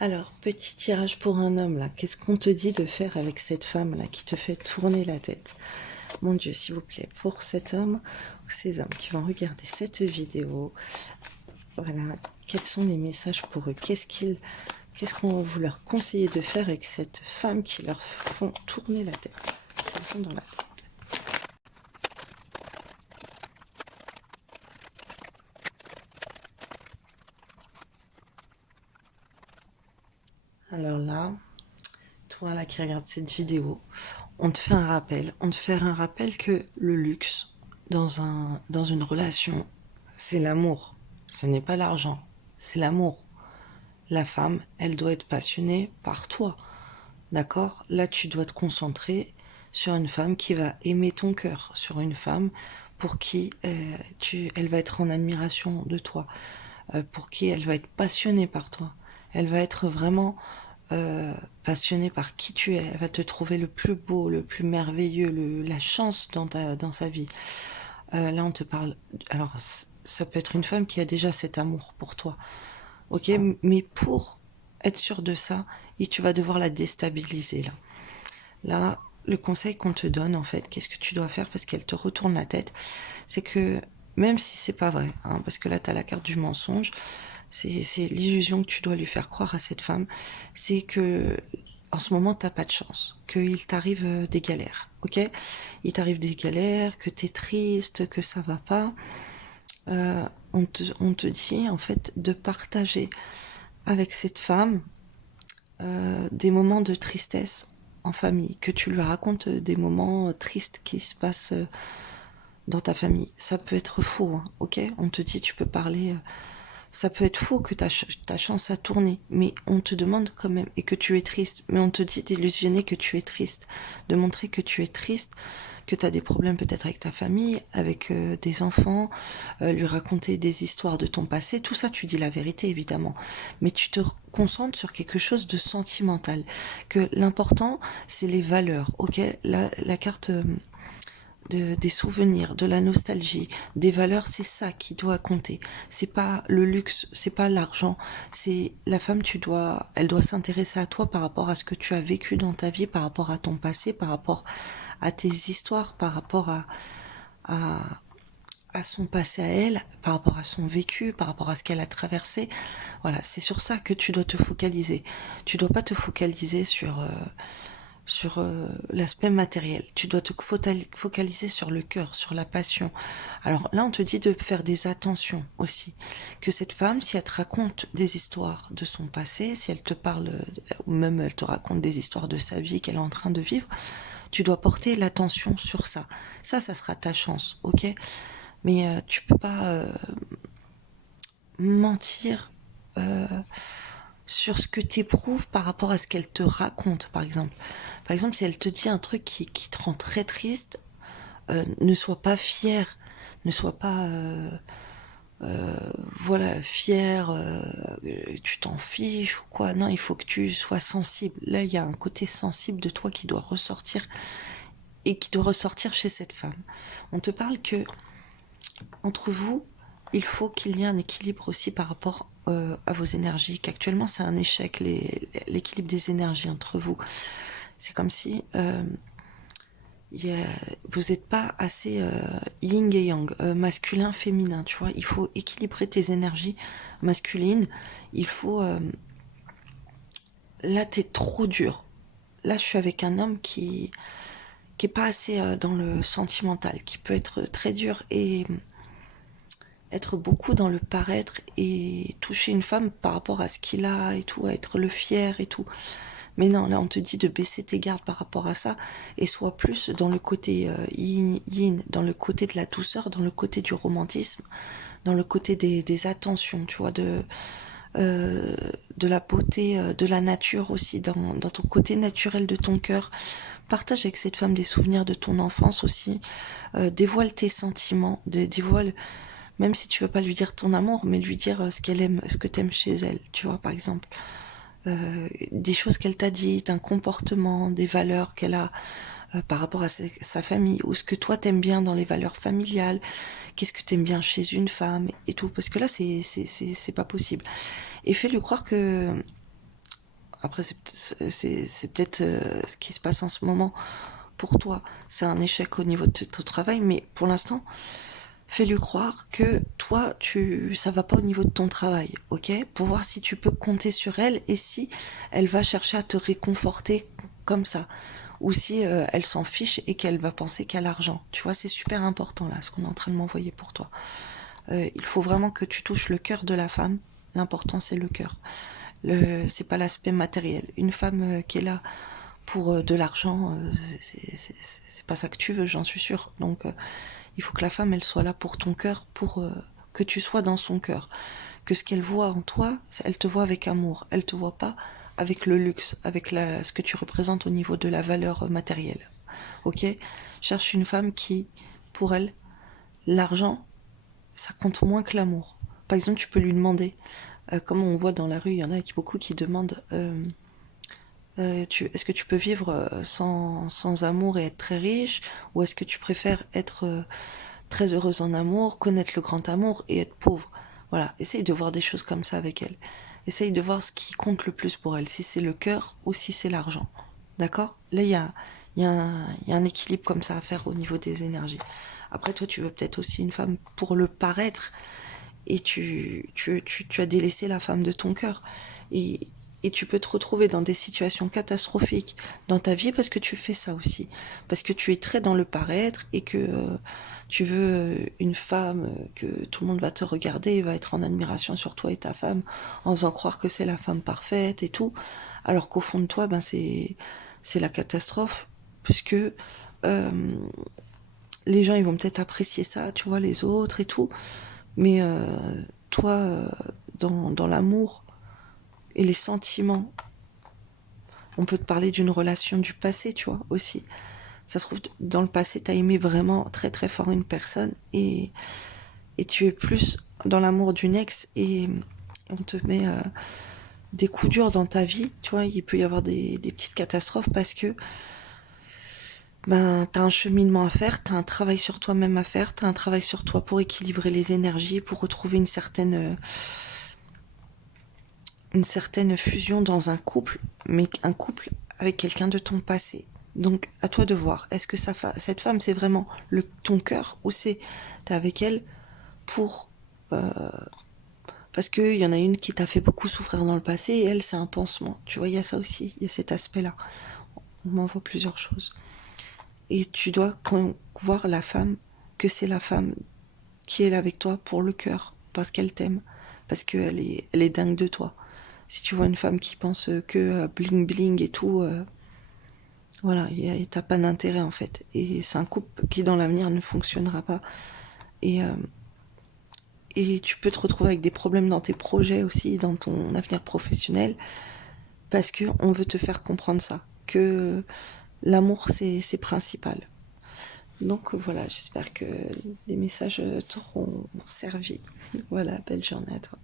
Alors, petit tirage pour un homme, là. Qu'est-ce qu'on te dit de faire avec cette femme, là, qui te fait tourner la tête? Mon Dieu, s'il vous plaît, pour cet homme ou ces hommes qui vont regarder cette vidéo, voilà, quels sont les messages pour eux? Qu'est-ce qu'on va vous leur conseiller de faire avec cette femme qui leur font tourner la tête? Ils sont dans la tête. Alors là, toi là qui regarde cette vidéo, on te fait un rappel. On te fait un rappel que le luxe dans une relation, c'est l'amour. Ce n'est pas l'argent, c'est l'amour. La femme, elle doit être passionnée par toi. D'accord? Là, tu dois te concentrer sur une femme qui va aimer ton cœur, sur une femme pour qui elle va être en admiration de toi, pour qui elle va être passionnée par toi. Elle va être vraiment passionnée par qui tu es. Elle va te trouver le plus beau, le plus merveilleux, la chance dans sa vie. Là, on te parle. Alors, ça peut être une femme qui a déjà cet amour pour toi. Ok, mais pour être sûr de ça, et tu vas devoir la déstabiliser là. Là, le conseil qu'on te donne en fait, qu'est-ce que tu dois faire parce qu'elle te retourne la tête, c'est que même si c'est pas vrai, hein, parce que là tu as la carte du mensonge, c'est l'illusion que tu dois lui faire croire à cette femme, c'est que en ce moment t'as pas de chance, qu'il t'arrive des galères, ok? Il t'arrive des galères, que t'es triste, que ça va pas. On te dit en fait de partager avec cette femme des moments de tristesse en famille, que tu lui racontes des moments tristes qui se passent dans ta famille. Ça peut être faux, hein, ok? On te dit tu peux parler, ça peut être faux que ta chance a tourné, mais on te demande quand même, et que tu es triste, mais on te dit d'illusionner que tu es triste, de montrer que tu es triste, que tu as des problèmes peut-être avec ta famille, avec des enfants, lui raconter des histoires de ton passé, tout ça tu dis la vérité évidemment, mais tu te concentres sur quelque chose de sentimental, que l'important c'est les valeurs, ok? La carte des souvenirs, de la nostalgie, des valeurs, c'est ça qui doit compter. C'est pas le luxe, c'est pas l'argent, c'est la femme, elle doit s'intéresser à toi par rapport à ce que tu as vécu dans ta vie, par rapport à ton passé, par rapport à tes histoires, par rapport à, à son passé à elle, par rapport à son vécu, par rapport à ce qu'elle a traversé. Voilà, c'est sur ça que tu dois te focaliser. Tu dois pas te focaliser sur l'aspect matériel. Tu dois te focaliser sur le cœur, sur la passion. Alors là, on te dit de faire des attentions aussi. Que cette femme, si elle te raconte des histoires de son passé, si elle te parle, ou même elle te raconte des histoires de sa vie qu'elle est en train de vivre, tu dois porter l'attention sur ça. Ça sera ta chance, ok? Mais tu peux pas mentir euh, sur ce que tu éprouves par rapport à ce qu'elle te raconte, par exemple. Par exemple, si elle te dit un truc qui te rend très triste, ne sois pas fier, ne sois pas voilà fier, tu t'en fiches ou quoi. Non, il faut que tu sois sensible. Là, il y a un côté sensible de toi qui doit ressortir et qui doit ressortir chez cette femme. On te parle que entre vous, il faut qu'il y ait un équilibre aussi par rapport à vos énergies, qu'actuellement c'est un échec, l'équilibre des énergies entre vous. C'est comme si vous n'êtes pas assez yin et yang, masculin, féminin, tu vois. Il faut équilibrer tes énergies masculines. Il faut... là, t'es trop dur. Là, je suis avec un homme qui est pas assez dans le sentimental, qui peut être très dur et être beaucoup dans le paraître et toucher une femme par rapport à ce qu'il a et tout, à être le fier et tout. Mais non, là on te dit de baisser tes gardes par rapport à ça et sois plus dans le côté yin, dans le côté de la douceur, dans le côté du romantisme, dans le côté des attentions, tu vois, euh, de la beauté, de la nature aussi, dans ton côté naturel de ton cœur. Partage avec cette femme des souvenirs de ton enfance aussi. Dévoile tes sentiments, dévoile même si tu veux pas lui dire ton amour, mais lui dire ce qu'elle aime, ce que t'aimes chez elle, tu vois, par exemple. Des choses qu'elle t'a dites, un comportement, des valeurs qu'elle a par rapport à sa famille, ou ce que toi t'aimes bien dans les valeurs familiales, qu'est-ce que t'aimes bien chez une femme, et tout. Parce que là, c'est pas possible. Et fais-lui croire que Après, c'est peut-être ce qui se passe en ce moment pour toi. C'est un échec au niveau de ton travail, mais pour l'instant, fais-lui croire que toi, ça va pas au niveau de ton travail, ok? Pour voir si tu peux compter sur elle et si elle va chercher à te réconforter comme ça. Ou si elle s'en fiche et qu'elle va penser qu'à l'argent. Tu vois, c'est super important là, ce qu'on est en train de m'envoyer pour toi. Il faut vraiment que tu touches le cœur de la femme. L'important, c'est le cœur. C'est pas l'aspect matériel. Une femme qui est là pour de l'argent, c'est pas ça que tu veux, j'en suis sûre. Donc, il faut que la femme, elle soit là pour ton cœur, pour que tu sois dans son cœur. Que ce qu'elle voit en toi, elle te voit avec amour. Elle te voit pas avec le luxe, avec ce que tu représentes au niveau de la valeur matérielle. Ok? Cherche une femme qui, pour elle, l'argent, ça compte moins que l'amour. Par exemple, tu peux lui demander, comme on voit dans la rue, il y en a beaucoup qui demandent est-ce que tu peux vivre sans amour et être très riche, ou est-ce que tu préfères être très heureuse en amour, connaître le grand amour et être pauvre? Voilà, essaye de voir des choses comme ça avec elle. Essaye de voir ce qui compte le plus pour elle, si c'est le cœur ou si c'est l'argent. D'accord? Là, il y a un équilibre comme ça à faire au niveau des énergies. Après, toi, tu veux peut-être aussi une femme pour le paraître, et tu as délaissé la femme de ton cœur. Et, et tu peux te retrouver dans des situations catastrophiques dans ta vie parce que tu fais ça aussi. Parce que tu es très dans le paraître et que tu veux une femme, que tout le monde va te regarder, va être en admiration sur toi et ta femme, en faisant croire que c'est la femme parfaite et tout. Alors qu'au fond de toi, ben c'est la catastrophe. Puisque les gens, ils vont peut-être apprécier ça, tu vois, les autres et tout. Mais toi, dans l'amour et les sentiments, on peut te parler d'une relation du passé, tu vois, aussi. Ça se trouve, dans le passé, t'as aimé vraiment très très fort une personne et tu es plus dans l'amour d'une ex et on te met des coups durs dans ta vie, tu vois, il peut y avoir des petites catastrophes parce que ben, t'as un cheminement à faire, t'as un travail sur toi-même à faire, t'as un travail sur toi pour équilibrer les énergies, pour retrouver une certaine fusion dans un couple, mais un couple avec quelqu'un de ton passé. Donc, à toi de voir. Est-ce que cette femme, c'est vraiment ton cœur ou t'es avec elle pour... parce qu'il y en a une qui t'a fait beaucoup souffrir dans le passé et elle, c'est un pansement. Tu vois, il y a ça aussi, il y a cet aspect-là. On m'envoie plusieurs choses. Et tu dois voir la femme, que c'est la femme qui est là avec toi pour le cœur, parce qu'elle t'aime, parce elle est dingue de toi. Si tu vois une femme qui pense que bling bling et tout, voilà, t'as pas d'intérêt en fait. Et c'est un couple qui dans l'avenir ne fonctionnera pas. Et, euh, et tu peux te retrouver avec des problèmes dans tes projets aussi, dans ton avenir professionnel, parce que on veut te faire comprendre ça, que l'amour c'est principal. Donc voilà, j'espère que les messages t'auront servi. Voilà, belle journée à toi.